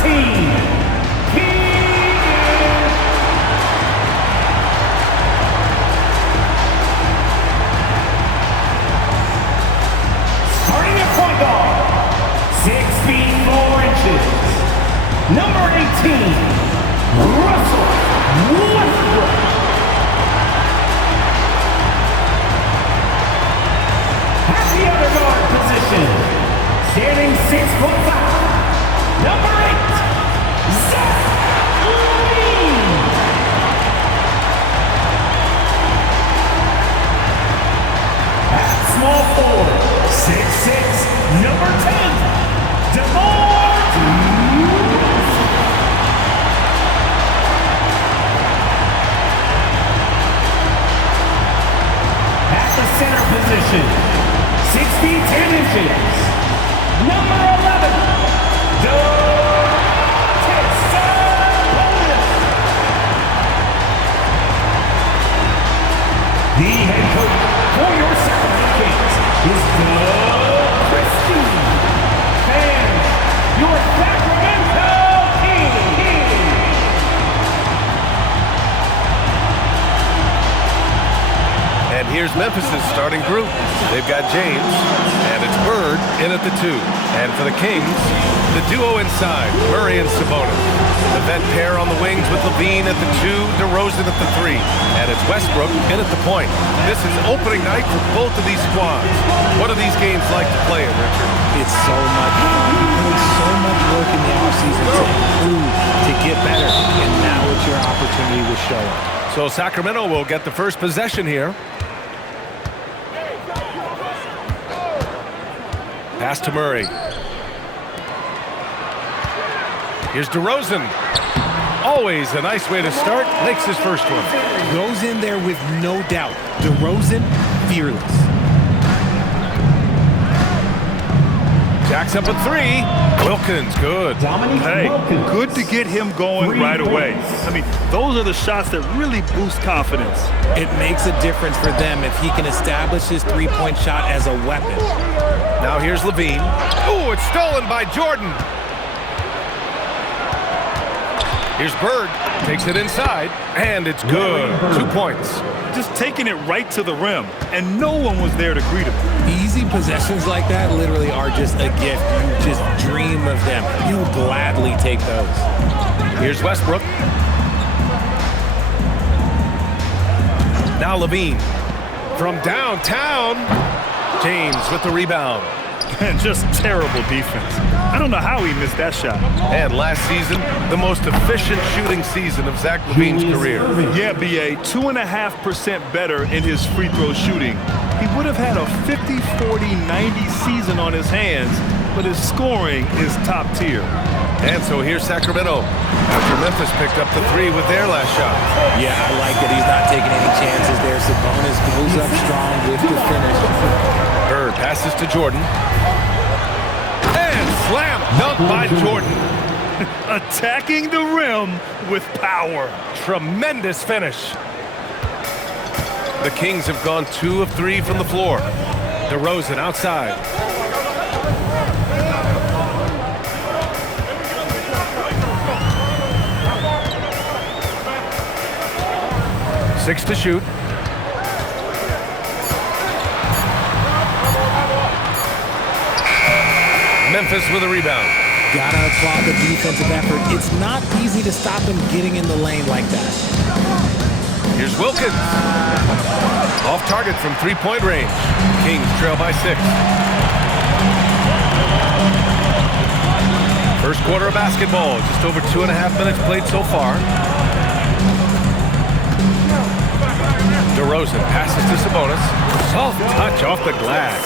Starting at point guard, 6 feet 4 inches, number 18, Russell Westbrook. At the other guard position, standing 6'5", number 8, Zach LaVine. At small forward, 6'6", number 10, DeMar DeRozan. At the center position, 6 feet 10 inches, number 11, Domantas Sabonis. The head coach for your Sacramento Kings is Doug Christie. Fans, your Sacramento Kings. And here's Memphis' starting group. They've got James, and it's Bird in at the 2. And for the Kings, the duo inside, Murray and Sabonis. The vet pair on the wings with LaVine at the 2, DeRozan at the 3. And it's Westbrook in at the point. This is opening night for both of these squads. What are these games like to play in, Richard? It's so much fun. You put in so much work in the offseason to improve, to get better, and now it's your opportunity to show it. So Sacramento will get the first possession here. Pass to Murray. Here's DeRozan. Always a nice way to start. Makes his first one. Goes in there with no doubt. DeRozan, fearless. Jacks up a 3. Wilkins, good. Hey, good to get him going right away. I mean, those are the shots that really boost confidence. It makes a difference for them if he can establish his three-point shot as a weapon. Now here's LaVine. Ooh, it's stolen by Jordan. Here's Bird. Takes it inside, and it's good. 2 points. Just taking it right to the rim, and no one was there to greet him. Easy possessions like that literally are just a gift. You just dream of them. You gladly take those. Here's Westbrook. Now LaVine. From downtown, James with the rebound. And just terrible defense. I don't know how he missed that shot. And last season, the most efficient shooting season of Zach LaVine's career. Yeah, B.A., 2.5% better in his free throw shooting. He would have had a 50-40-90 season on his hands, but his scoring is top tier. And so here's Sacramento after Memphis picked up the 3 with their last shot. Yeah, I like that he's not taking any chances there. Sabonis goes up strong with the finish. Bird passes to Jordan. And slam dunk by Jordan. Attacking the rim with power. Tremendous finish. The Kings have gone 2 of 3 from the floor. DeRozan outside. Six to shoot. Memphis with a rebound. Gotta applaud the defensive effort. It's not easy to stop him getting in the lane like that. Here's Wilkins. Off target from three-point range. Kings trail by 6. First quarter of basketball. Just over 2.5 minutes played so far. DeRozan passes to Sabonis. Soft touch off the glass.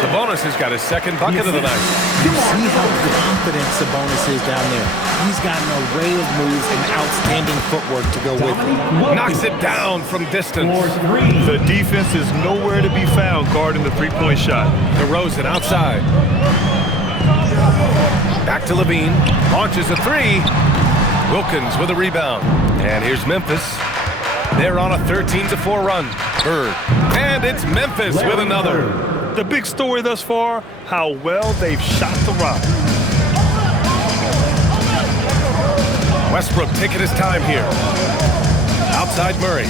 Sabonis has got his second bucket of the night. You see how confident Sabonis is down there. He's got an array of moves and outstanding footwork to go with it. Knocks it down from distance. The defense is nowhere to be found guarding the three-point shot. DeRozan outside. Back to LaVine. Launches a 3. Wilkins with a rebound. And here's Memphis. They're on a 13-4 run. Bird. And it's Memphis with another. The big story thus far, how well they've shot the rock. Westbrook taking his time here. Outside Murray.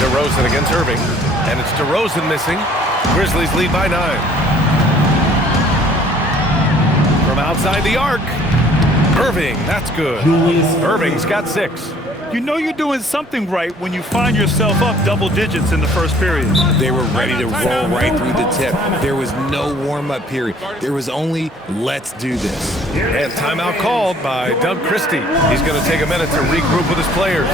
DeRozan against Irving. And it's DeRozan missing. Grizzlies lead by 9. From outside the arc. Irving, that's good. Irving's got 6. You know you're doing something right when you find yourself up double digits in the first period. They were ready to roll right through the tip. There was no warm-up period. There was only, let's do this. And timeout called by Doug Christie. He's going to take a minute to regroup with his players.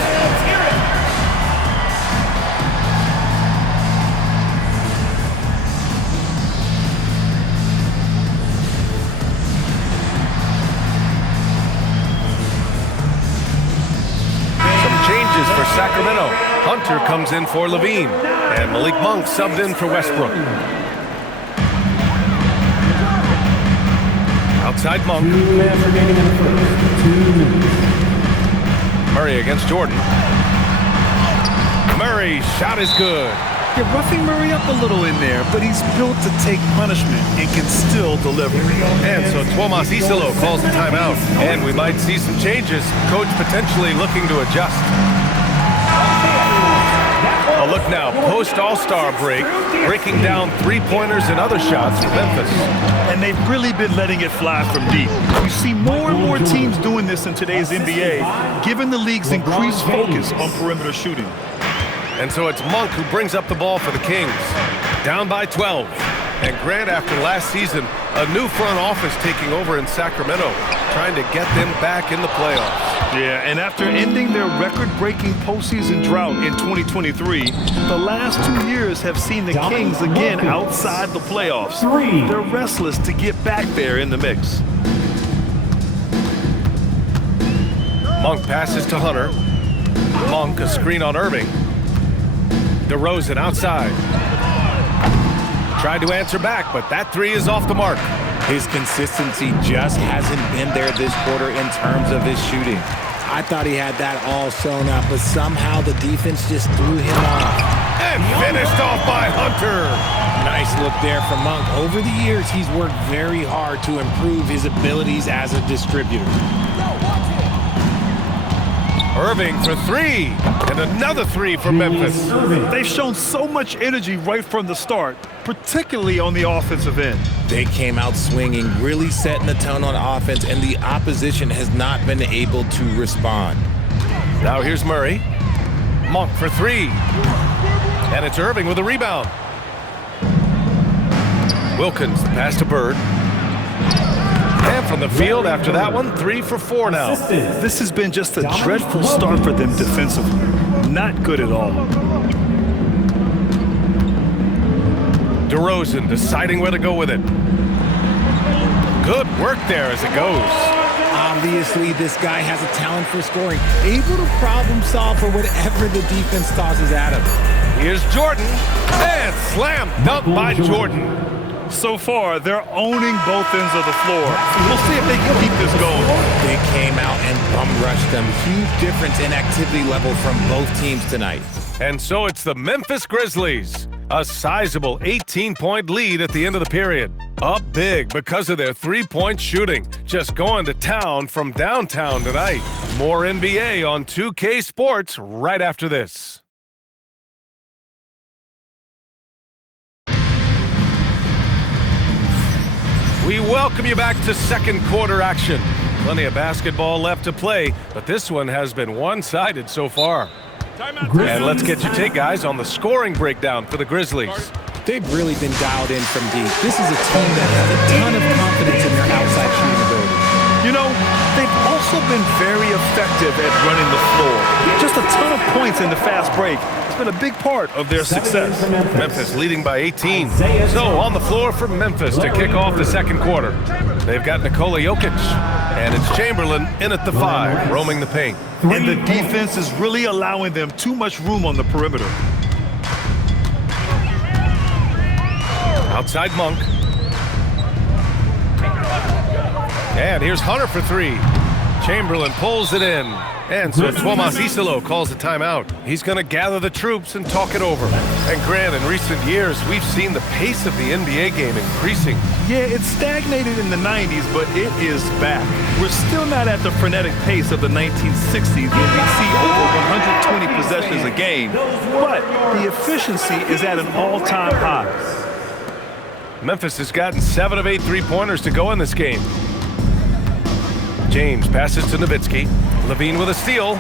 For Sacramento, Hunter comes in for Levine, and Malik Monk subbed in for Westbrook. Outside Monk. Murray against Jordan. Murray, shot is good. You're roughing Murray up a little in there, but he's built to take punishment and can still deliver. And so Tuomas Isalo calls the timeout, and we might see some changes. Coach potentially looking to adjust. A look now, post-All-Star break, breaking down three-pointers and other shots for Memphis. And they've really been letting it fly from deep. You see more and more teams doing this in today's NBA, given the league's increased focus on perimeter shooting. And so it's Monk who brings up the ball for the Kings. Down by 12. And Grant, after last season, a new front office taking over in Sacramento, trying to get them back in the playoffs. Yeah, and after ending their record-breaking postseason drought in 2023, the last 2 years have seen the Kings again outside the playoffs. They're restless to get back there in the mix. Monk passes to Hunter. Monk, a screen on Irving. DeRozan outside. Tried to answer back, but that three is off the mark. His consistency just hasn't been there this quarter in terms of his shooting. I thought he had that all sewn up, but somehow the defense just threw him off. And finished off by Hunter. Nice look there from Monk. Over the years, he's worked very hard to improve his abilities as a distributor. Irving for three, and another three for Memphis. They've shown so much energy right from the start, particularly on the offensive end. They came out swinging, really setting the tone on offense, and the opposition has not been able to respond. Now here's Murray. Monk for three. And it's Irving with a rebound. Wilkins, the pass to Bird. And from the field after that one, 3 for 4 now. This has been just a dreadful start for them defensively. Not good at all. DeRozan deciding where to go with it. Good work there as it goes. Obviously, this guy has a talent for scoring, able to problem solve for whatever the defense tosses at him. Here's Jordan, and slam dunk by Jordan. So far, they're owning both ends of the floor. We'll see if they can keep this going. They came out and bum-rushed them. Huge difference in activity level from both teams tonight. And so it's the Memphis Grizzlies. A sizable 18-point lead at the end of the period. Up big because of their three-point shooting. Just going to town from downtown tonight. More NBA on 2K Sports right after this. We welcome you back to second quarter action. Plenty of basketball left to play, but this one has been one-sided so far. And let's get your take, guys, on the scoring breakdown for the Grizzlies. They've really been dialed in from deep. This is a team that has a ton of confidence in their outside shooting ability. You know, they've also been very effective at running the floor. Just a ton of points in the fast break. It's been a big part of their success. Memphis leading by 18. So on the floor for Memphis to kick off the second quarter. They've got Nikola Jokic, and it's Chamberlain in at the 5, roaming the paint. And the defense is really allowing them too much room on the perimeter. Outside Monk. And here's Hunter for 3. Chamberlain pulls it in. And so Tomas Isalo calls a timeout. He's going to gather the troops and talk it over. And Grant, in recent years, we've seen the pace of the NBA game increasing. Yeah, it stagnated in the 90s, but it is back. We're still not at the frenetic pace of the 1960s when we see over 120 possessions a game, but the efficiency is at an all-time high. Memphis has gotten 7 of 8 three-pointers to go in this game. James passes to Nowitzki. Levine with a steal.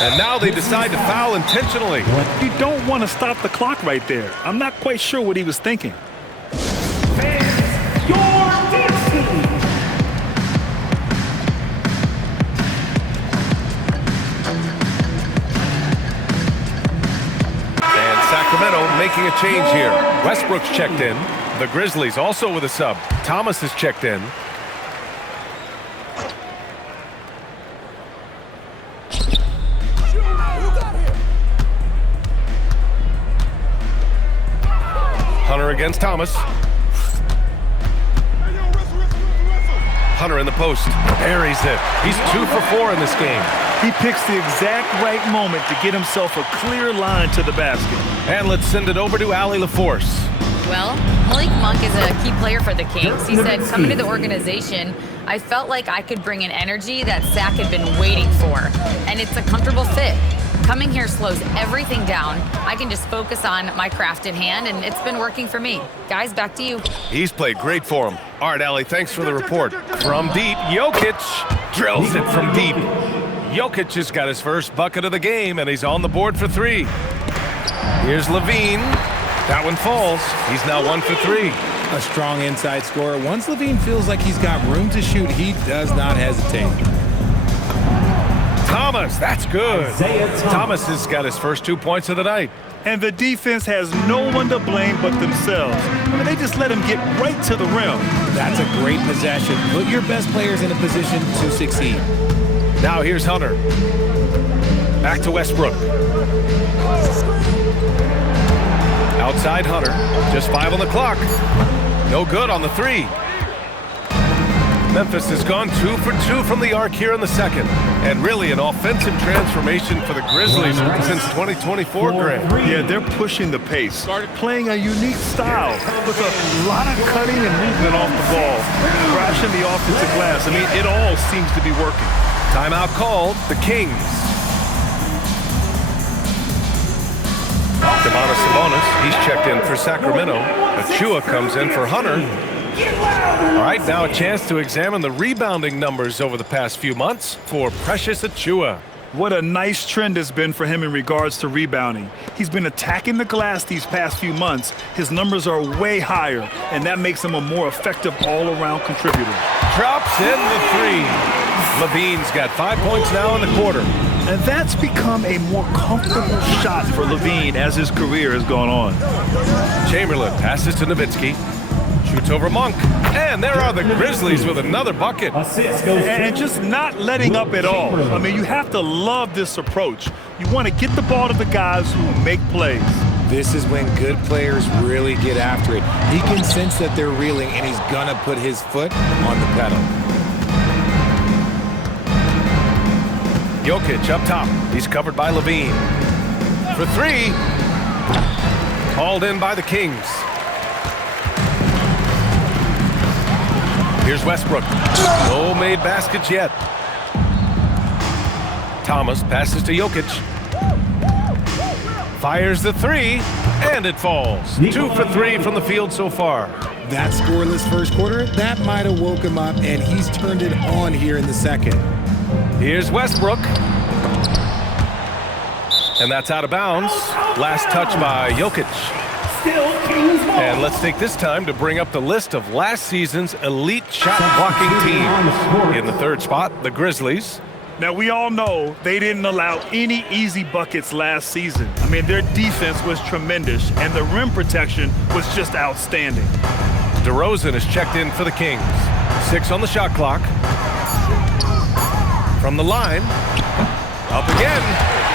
And now they decide to foul intentionally. You don't want to stop the clock right there. I'm not quite sure what he was thinking. And Sacramento making a change here. Westbrook's checked in. The Grizzlies also with a sub. Thomas is checked in. Hunter against Thomas. Hunter in the post. Buries it. He's 2 for 4 in this game. He picks the exact right moment to get himself a clear line to the basket. And let's send it over to Allie LaForce. Well, Malik Monk is a key player for the Kings. He said, coming to the organization, I felt like I could bring an energy that Sac had been waiting for. And it's a comfortable fit. Coming here slows everything down. I can just focus on my craft in hand, and it's been working for me. Guys, back to you. He's played great for him. All right, Allie, thanks for the report. From deep, Jokic drills it from deep. Jokic has got his first bucket of the game, and he's on the board for 3. Here's Levine. That one falls. He's now 1 for 3. A strong inside scorer. Once Levine feels like he's got room to shoot, he does not hesitate. Thomas, that's good. Thomas has got his first 2 points of the night. And the defense has no one to blame but themselves. I mean, they just let him get right to the rim. That's a great possession. Put your best players in a position to succeed. Now here's Hunter. Back to Westbrook. Outside Hunter. Just 5 on the clock. No good on the 3. Memphis has gone 2 for 2 from the arc here in the second. And really an offensive transformation for the Grizzlies since 2024, Grant. Yeah, they're pushing the pace, playing a unique style with a lot of cutting and movement off the ball, crashing the offensive glass. I mean, it all seems to be working. Timeout called, the Kings. Domantas Sabonis, he's checked in for Sacramento. Achua comes in for Hunter. All right, now a chance to examine the rebounding numbers over the past few months for Precious Achua. What a nice trend has been for him in regards to rebounding. He's been attacking the glass these past few months. His numbers are way higher, and that makes him a more effective all-around contributor. Drops in the 3. Levine's got 5 points now in the quarter. And that's become a more comfortable shot for Levine as his career has gone on. Chamberlain passes to Nowitzki. Shoots over Monk. And there are the Grizzlies with another bucket. And just not letting up at all. I mean, you have to love this approach. You want to get the ball to the guys who make plays. This is when good players really get after it. He can sense that they're reeling, and he's going to put his foot on the pedal. Jokic up top. He's covered by Levine. For 3. Hauled in by the Kings. Here's Westbrook. No made baskets yet. Thomas passes to Jokic. Fires the 3, and it falls. 2 for 3 from the field so far. That scoreless first quarter, that might have woke him up, and he's turned it on here in the second. Here's Westbrook. And that's out of bounds. Last touch by Jokic. And let's take this time to bring up the list of last season's elite shot blocking teams. In the 3rd spot, the Grizzlies. Now, we all know they didn't allow any easy buckets last season. I mean, their defense was tremendous, and the rim protection was just outstanding. DeRozan is checked in for the Kings. 6 on the shot clock. From the line. Up again.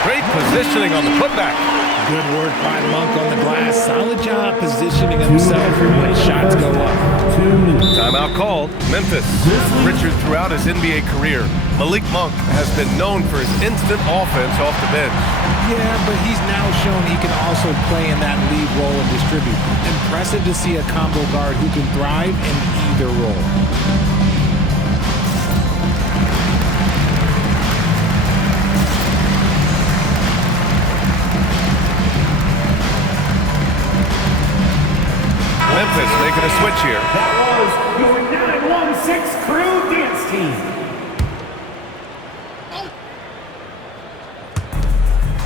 Great positioning on the putback. Good work by Monk on the glass. Solid job positioning himself when shots go up. Timeout called. Memphis. Richard, throughout his NBA career, Malik Monk has been known for his instant offense off the bench. Yeah, but he's now shown he can also play in that lead role and distribute. Impressive to see a combo guard who can thrive in either role. Memphis making a switch here. That was your 916 crew dance team.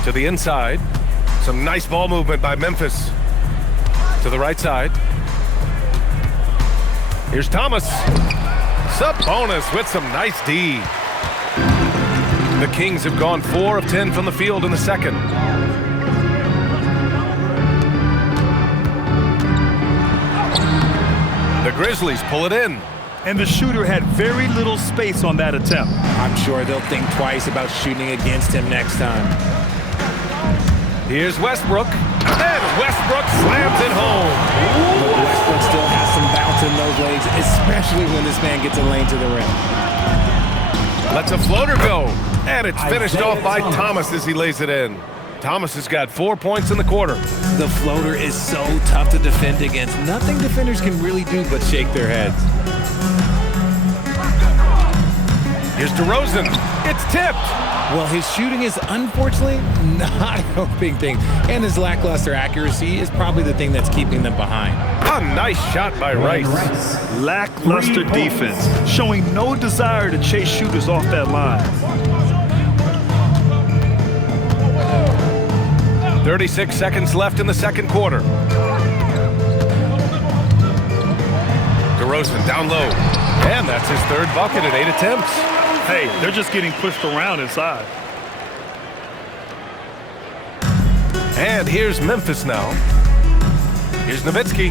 To the inside. Some nice ball movement by Memphis. To the right side. Here's Thomas. Sabonis with some nice D. The Kings have gone 4 of 10 from the field in the second. The Grizzlies pull it in. And the shooter had very little space on that attempt. I'm sure they'll think twice about shooting against him next time. Here's Westbrook. And Westbrook slams it home. But Westbrook still has some bounce in those legs, especially when this man gets a lane to the rim. Lets a floater go. And it's finished off by Thomas as he lays it in. Thomas has got 4 points in the quarter. The floater is so tough to defend against. Nothing defenders can really do but shake their heads. Here's DeRozan. It's tipped. Well, his shooting is unfortunately not a helping thing. And his lackluster accuracy is probably the thing that's keeping them behind. A nice shot by Rice. Lackluster defense, showing no desire to chase shooters off that line. 36 seconds left in the second quarter. DeRozan down low. And that's his third bucket at 8 attempts. Hey, they're just getting pushed around inside. And here's Memphis now. Here's Nowitzki.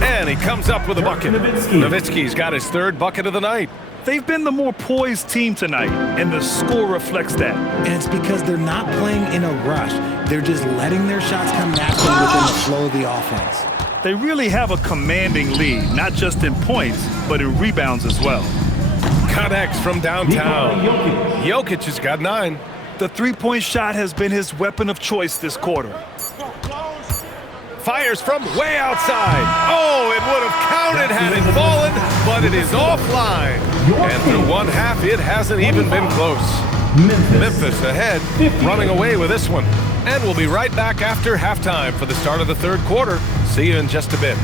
And he comes up with a bucket. Nowitzki's got his third bucket of the night. They've been the more poised team tonight, and the score reflects that. And it's because they're not playing in a rush. They're just letting their shots come naturally within the flow of the offense. They really have a commanding lead, not just in points, but in rebounds as well. Connects from downtown. Jokic has got 9. The three-point shot has been his weapon of choice this quarter. Fires from way outside. Oh, it would have counted had it fallen, but it is offline. And through one half, it hasn't even been close. Memphis ahead, running away with this one. And we'll be right back after halftime for the start of the third quarter. See you in just a bit.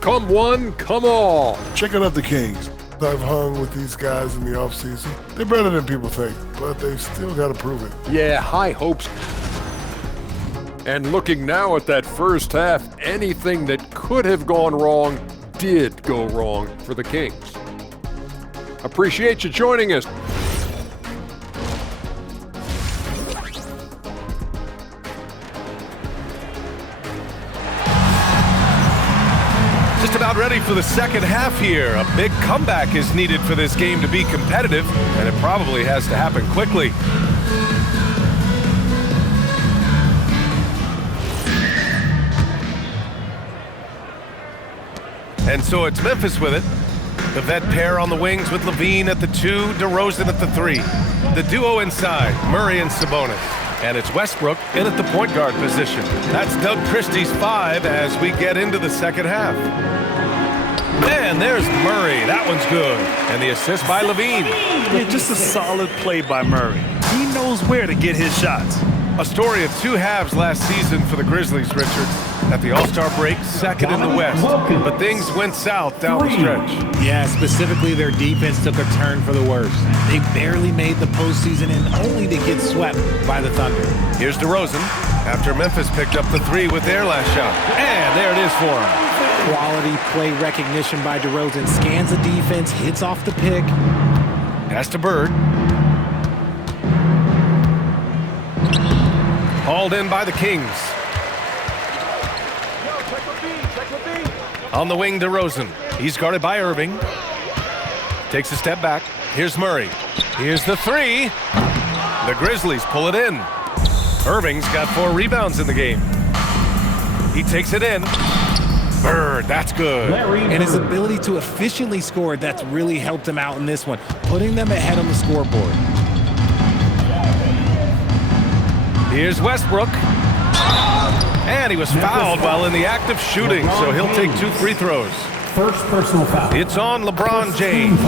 Come one, come all. Checking out the Kings. I've hung with these guys in the offseason. They're better than people think, but they've still got to prove it. Yeah, high hopes. And looking now at that first half, anything that could have gone wrong did go wrong for the Kings. Appreciate you joining us. Just about ready for the second half here. A big comeback is needed for this game to be competitive, and it probably has to happen quickly. And so it's Memphis with it. The vet pair on the wings with Levine at the 2, DeRozan at the 3. The duo inside, Murray and Sabonis. And it's Westbrook in at the point guard position. That's Doug Christie's 5 as we get into the second half. And there's Murray. That one's good. And the assist by Levine. Yeah, just a solid play by Murray. He knows where to get his shots. A story of 2 halves last season for the Grizzlies, Richard. At the All-Star break, second in the West. But things went south down the stretch. Yeah, specifically their defense took a turn for the worse. They barely made the postseason and only to get swept by the Thunder. Here's DeRozan after Memphis picked up the 3 with their last shot. And there it is for him. Quality play recognition by DeRozan. Scans the defense, hits off the pick. Pass to Bird. Hauled in by the Kings. On the wing, DeRozan. He's guarded by Irving. Takes a step back. Here's Murray. Here's the three. The Grizzlies pull it in. Irving's got 4 rebounds in the game. He takes it in. Bird, that's good. And his ability to efficiently score, that's really helped him out in this one, putting them ahead on the scoreboard. Here's Westbrook. And he was fouled while in the act of shooting, so he'll take 2 free throws. First personal foul. It's on LeBron James.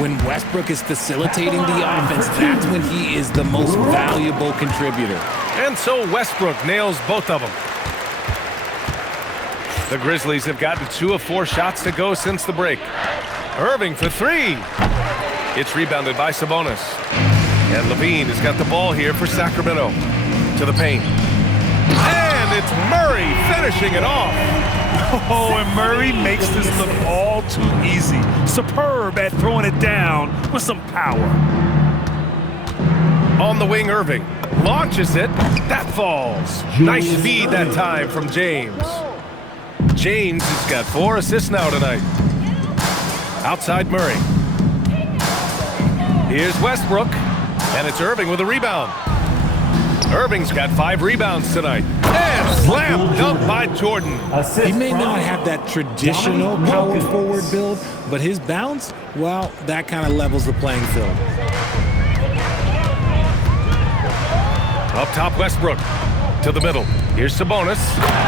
When Westbrook is facilitating the offense, that's when he is the most valuable contributor. And so Westbrook nails both of them. The Grizzlies have gotten 2 of 4 shots to go since the break. Irving for 3. It's rebounded by Sabonis. And Levine has got the ball here for Sacramento. To the paint. And it's Murray finishing it off. Oh, and Murray makes this look all too easy. Superb at throwing it down with some power. On the wing, Irving launches it. That falls. Nice feed that time from James. James has got 4 assists now tonight. Outside Murray. Here's Westbrook. And it's Irving with a rebound. Irving's got 5 rebounds tonight. And slam dunk by Jordan. He may not have that traditional power forward build, but his bounce, well, that kind of levels the playing field. Up top, Westbrook. To the middle. Here's Sabonis.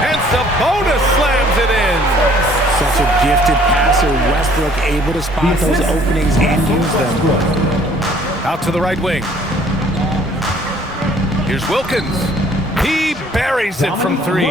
And Sabonis slams it in. Such a gifted passer. Westbrook able to spot those openings and use them. Out to the right wing. Here's Wilkins. He buries it from 3.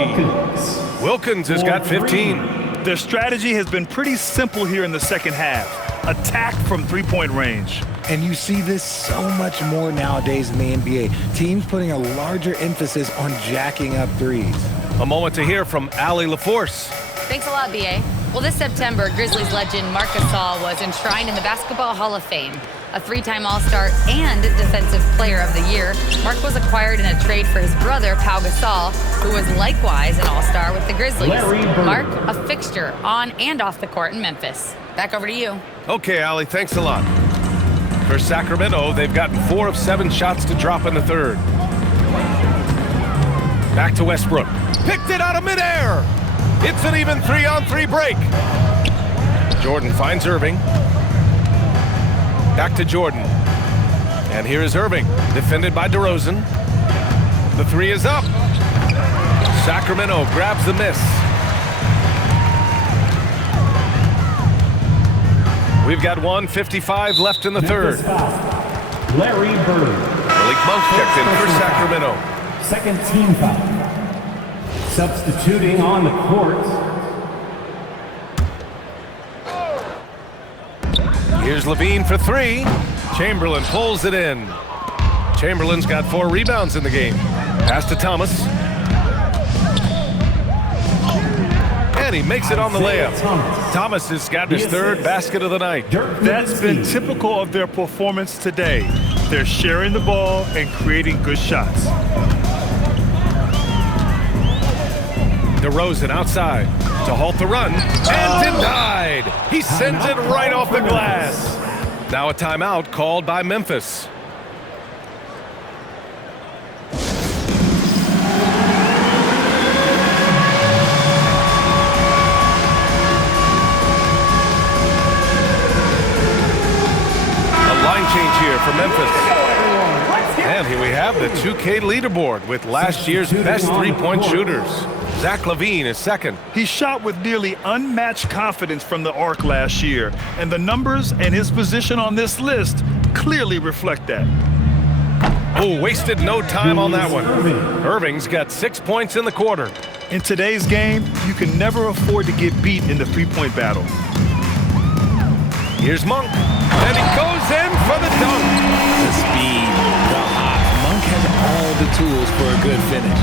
Wilkins has got 15. Their strategy has been pretty simple here in the second half. Attack from 3-point range. And you see this so much more nowadays in the NBA. Teams putting a larger emphasis on jacking up threes. A moment to hear from Allie LaForce. Thanks a lot, B.A. Well, this September, Grizzlies legend Marc Gasol was enshrined in the Basketball Hall of Fame. A 3-time All-Star and Defensive Player of the Year, Marc was acquired in a trade for his brother, Pau Gasol, who was likewise an All-Star with the Grizzlies. Marc, a fixture on and off the court in Memphis. Back over to you. Okay, Allie, thanks a lot. For Sacramento, they've gotten 4 of 7 shots to drop in the third. Back to Westbrook. Picked it out of midair. It's an even 3-on-3 break. Jordan finds Irving. Back to Jordan. And here is Irving, defended by DeRozan. The 3 is up. Sacramento grabs the miss. We've got 1:55 left in the third. Larry Bird. Malik Monk checked in for Sacramento. Second team foul. Substituting on the court. Here's Levine for 3. Chamberlain pulls it in. Chamberlain's got 4 rebounds in the game. Pass to Thomas. And he makes it on the layup. Thomas has got his 3rd basket of the night. That's been typical of their performance today. They're sharing the ball and creating good shots. DeRozan outside to halt the run. And denied. He sends it right off the glass. Now a timeout called by Memphis. Change here for Memphis. And here we have the 2K leaderboard with last year's best 3-point shooters. Zach LaVine is second. He shot with nearly unmatched confidence from the arc last year, and the numbers and his position on this list clearly reflect that. Oh, wasted no time on that one. Irving's got 6 points in the quarter. In today's game, you can never afford to get beat in the 3-point battle. Here's Monk, and he goes in for the dunk. The speed, the hop. Monk has all the tools for a good finish.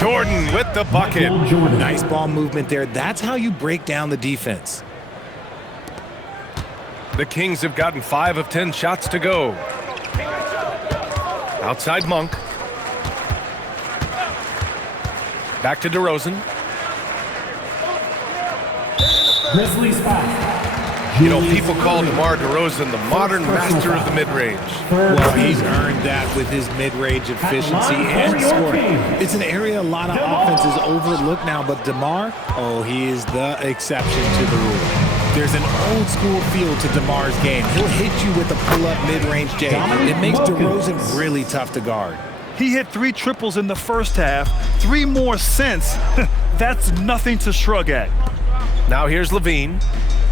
Jordan with the bucket. Nice ball movement there. That's how you break down the defense. The Kings have gotten 5 of 10 shots to go. Outside Monk. Back to DeRozan. Grizzlies foul. You know, people call DeMar DeRozan the modern master of the mid-range. Well, he's earned that with his mid-range efficiency and scoring. It's an area a lot of offenses overlook now, but DeMar, oh, he is the exception to the rule. There's an old-school feel to DeMar's game. He'll hit you with a pull-up mid-range J. It makes DeRozan really tough to guard. He hit 3 triples in the first half, 3 more since. That's nothing to shrug at. Now here's Levine.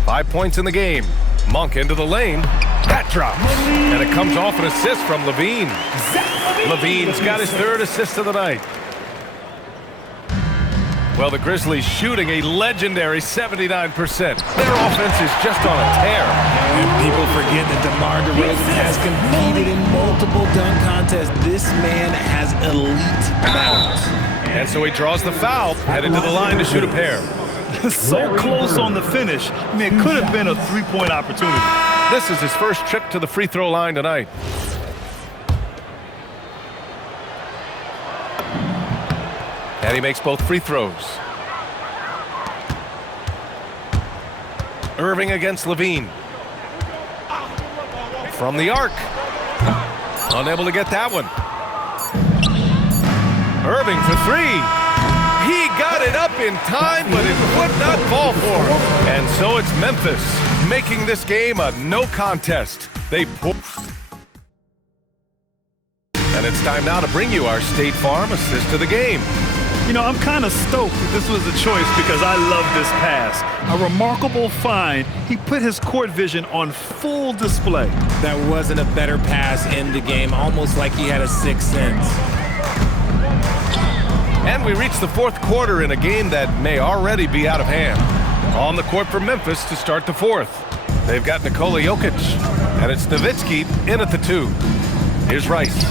5 points in the game. Monk into the lane. That drops. And it comes off an assist from Levine. Levine's got his 3rd assist of the night. Well, the Grizzlies shooting a legendary 79%. Their offense is just on a tear. And people forget that DeMar DeRozan has competed in multiple dunk contests. This man has elite balance. And so he draws the foul, headed to the line to shoot a pair. So close on the finish. I mean, it could have been a 3-point opportunity. This is his first trip to the free throw line tonight. And he makes both free throws. Irving against Levine. From the arc. Unable to get that one. Irving for 3. He got it up in time, but it would not fall for him. And so it's Memphis making this game a no contest. They pull. And it's time now to bring you our State Farm assist of the game. You know, I'm kind of stoked that this was a choice because I love this pass. A remarkable find. He put his court vision on full display. That wasn't a better pass in the game, almost like he had a sixth sense. And we reach the 4th quarter in a game that may already be out of hand. On the court for Memphis to start the 4th. They've got Nikola Jokic, and it's Nowitzki in at the 2. Here's Rice.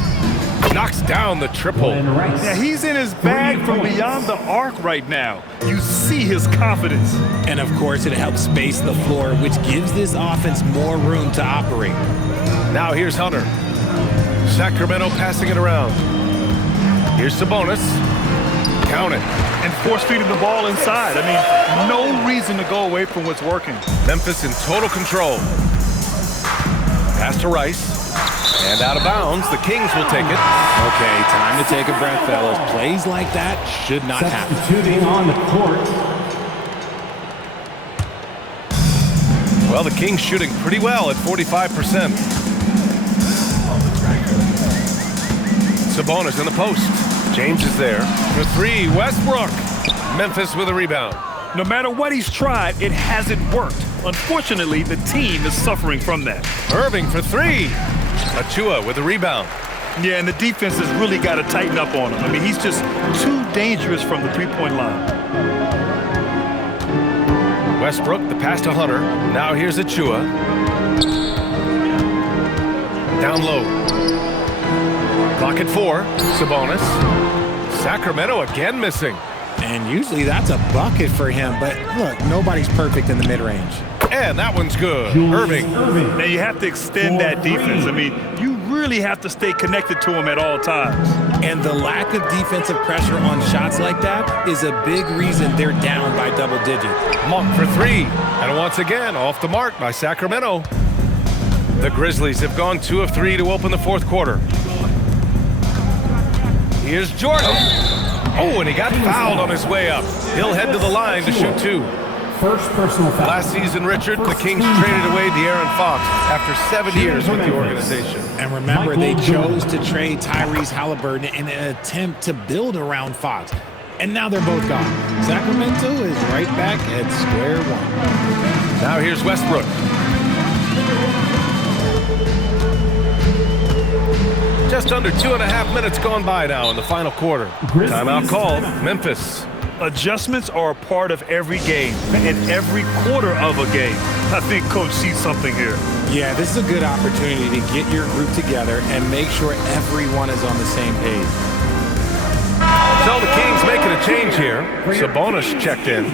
Knocks down the triple. Yeah, he's in his bag from beyond the arc right now. You see his confidence. And of course, it helps space the floor, which gives this offense more room to operate. Now here's Hunter. Sacramento passing it around. Here's Sabonis. Count it. And force-feeding the ball inside. I mean, no reason to go away from what's working. Memphis in total control. Pass to Rice. And out of bounds, the Kings will take it. Okay, time to take a breath, fellas. Plays like that should not happen. Substituting on the court. Well, the Kings shooting pretty well at 45%. Sabonis in the post. James is there. For 3, Westbrook. Memphis with a rebound. No matter what he's tried, it hasn't worked. Unfortunately, the team is suffering from that. Irving for 3. Achua with a rebound. Yeah, and the defense has really got to tighten up on him. I mean, he's just too dangerous from the 3-point line. Westbrook, the pass to Hunter. Now here's Achua. Down low. Clock at 4. Sabonis. Sacramento again missing. And usually that's a bucket for him, but look, nobody's perfect in the mid-range. And that one's good. Irving. Now you have to extend that defense. I mean, you really have to stay connected to him at all times. And the lack of defensive pressure on shots like that is a big reason they're down by double digits. Monk for 3. And once again, off the mark by Sacramento. The Grizzlies have gone 2 of 3 to open the 4th quarter. Here's Jordan. Oh, and he got fouled on his way up. He'll head to the line to shoot 2. First personal foul. Last season, Richard, the Kings traded away De'Aaron Fox after 7 years with the organization. And remember, they chose to trade Tyrese Halliburton in an attempt to build around Fox. And now they're both gone. Sacramento is right back at square one. Now here's Westbrook. Just under 2.5 minutes gone by now in the final quarter. Timeout called. Memphis. Adjustments are a part of every game and every quarter of a game. I think Coach sees something here. Yeah, this is a good opportunity to get your group together and make sure everyone is on the same page. So the Kings making a change here. Sabonis checked in.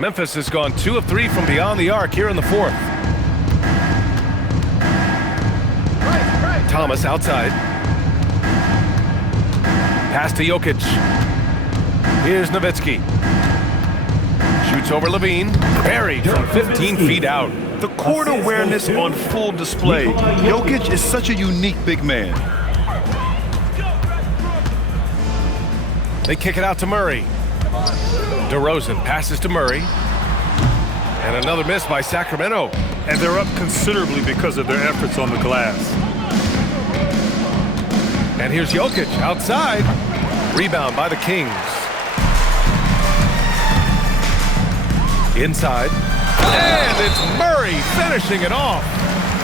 Memphis has gone 2 of 3 from beyond the arc here in the 4th. Thomas outside. Pass to Jokic. Here's Nowitzki. Shoots over Levine. Buried from 15 feet out. The court awareness on full display. Jokic is such a unique big man. They kick it out to Murray. DeRozan passes to Murray. And another miss by Sacramento. And they're up considerably because of their efforts on the glass. And here's Jokic outside. Rebound by the Kings. Inside. And it's Murray finishing it off.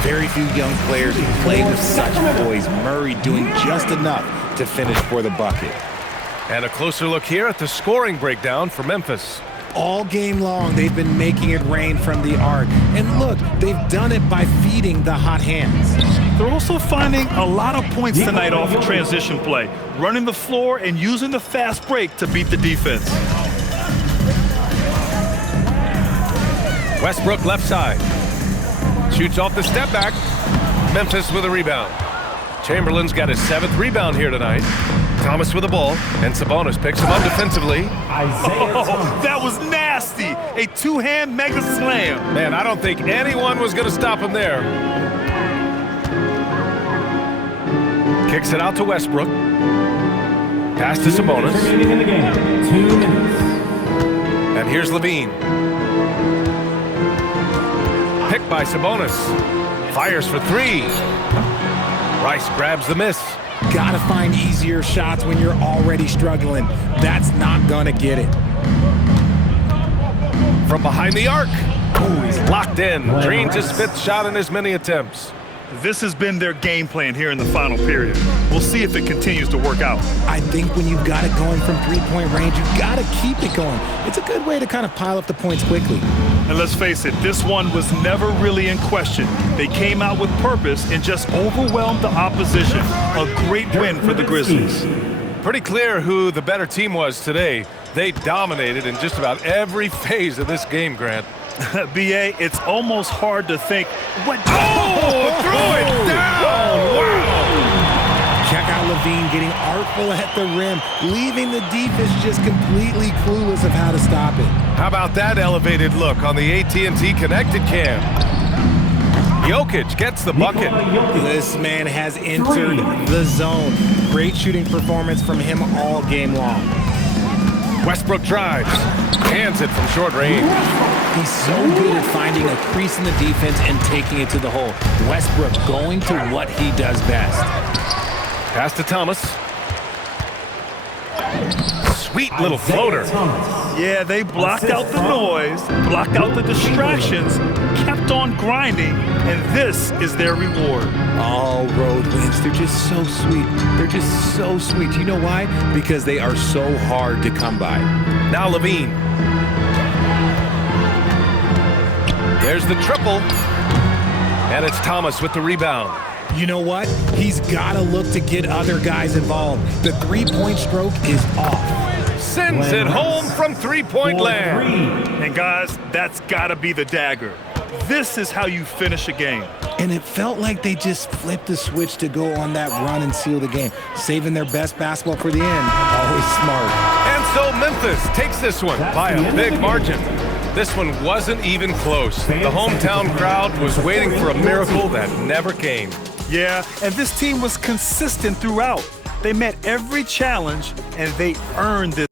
Very few young players who play with such poise. Murray doing just enough to finish for the bucket. And a closer look here at the scoring breakdown for Memphis. All game long, they've been making it rain from the arc. And look, they've done it by feeding the hot hands. They're also finding a lot of points tonight off of transition play, running the floor and using the fast break to beat the defense. Westbrook left side. Shoots off the step back. Memphis with a rebound. Chamberlain's got his 7th rebound here tonight. Thomas with the ball, and Sabonis picks him up defensively. That was nasty. A two-hand mega slam. Man, I don't think anyone was going to stop him there. Kicks it out to Westbrook. Pass to Sabonis. In the game, 2 minutes. And here's Levine. Picked by Sabonis. Fires for 3. Rice grabs the miss. Gotta find easier shots when you're already struggling. That's not gonna get it. From behind the arc. Oh, he's locked in. Drains his 5th shot in as many attempts. This has been their game plan here in the final period. We'll see if it continues to work out. I think when you've got it going from three-point range, you've got to keep it going. It's a good way to kind of pile up the points quickly. And let's face it, this one was never really in question. They came out with purpose and just overwhelmed the opposition. A great win for the Grizzlies. Pretty clear who the better team was today. They dominated in just about every phase of this game, Grant. B.A., it's almost hard to think what... Oh, threw it down! Wow! Check out Levine getting artful at the rim, leaving the defense just completely clueless of how to stop it. How about that elevated look on the AT&T Connected Cam? Jokic gets the bucket. This man has entered the zone. Great shooting performance from him all game long. Westbrook drives, hands it from short range. He's so good at finding a crease in the defense and taking it to the hole. Westbrook going to what he does best. Pass to Thomas. Sweet little floater. Yeah, they blocked out the noise, blocked out the distractions, kept on grinding, and this is their reward. All road wins. They're just so sweet. They're just so sweet. You know why? Because they are so hard to come by. Now Levine. There's the triple. And it's Thomas with the rebound. You know what? He's got to look to get other guys involved. The three-point stroke is off. Sends it home from three-point land. And guys, that's got to be the dagger. This is how you finish a game. And it felt like they just flipped the switch to go on that run and seal the game, saving their best basketball for the end. Always smart. And so Memphis takes this one by a big margin. This one wasn't even close. The hometown crowd was waiting for a miracle that never came. Yeah, and this team was consistent throughout. They met every challenge, and they earned this.